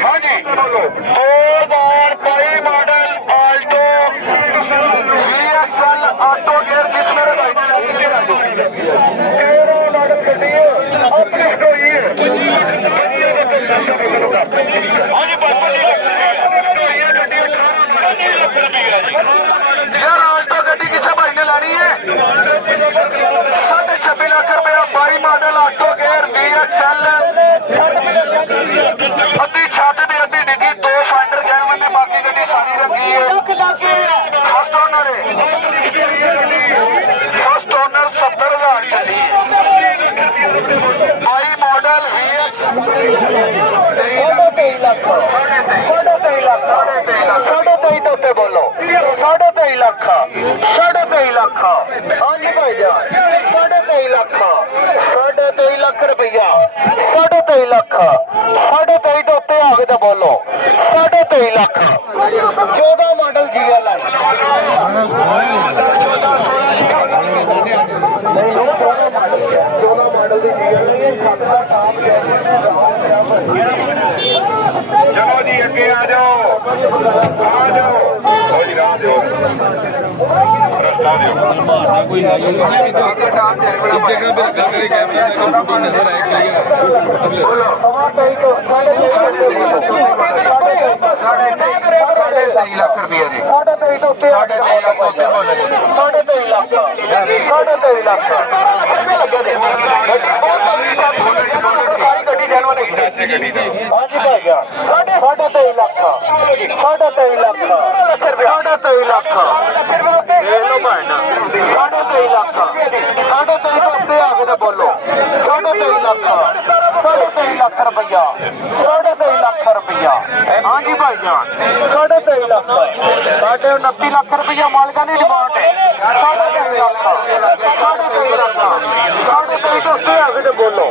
हाँ जी 2022 model Alto VXL auto gear जिस मेरे भाई ने लगी है राजू मॉडल गड्डी है अपनी स्टोरी है हाँ जी 25 यार आल्टो गड्डी किसे भाई ने लानी है 26.5 लाख रुपया 22 मॉडल ऑटो गेयर VXL अद्धी छत दी अद्धी डिग्गी 2 फाइंडर जैनवन ने बाकी गड्डी सारी रखी है फर्स्ट ओनर है फर्स्ट ओनर 70,000 चली है 22 मॉडल VX 23.5 लाख 23.5 बोलो 23.5 लाख 23.5 लाख हाँ जी भाई जान 23.5 लाख 23.5 लाख रुपया 23.5 लाख 23.5 तो उत्ते आगे तो बोलो 23.5 लाख 14 मॉडल GL है 14 मॉडल की GL है चलो जी अगे आ जाओ जी राह दो कोई लाख रुपया जी 23.5 लाख उत्ते बोलो 23.5 लाख 23.5 लाख गड्डी जानवर हाँ जी भाई जान 23.5 लाख 23.5 लाख 23.5 लाख लो भाई ना 23.5 लाख 23.5 तो आगे तो बोलो 23.5 लाख 23.5 लाख रुपया 23.5 लाख रुपया हाँ जी भाई जान 23.5 लाख 29 लाख रुपया मालिका की डिमांड है 23.5 लाख 23.5 लाख 23.5 तो आगे तो बोलो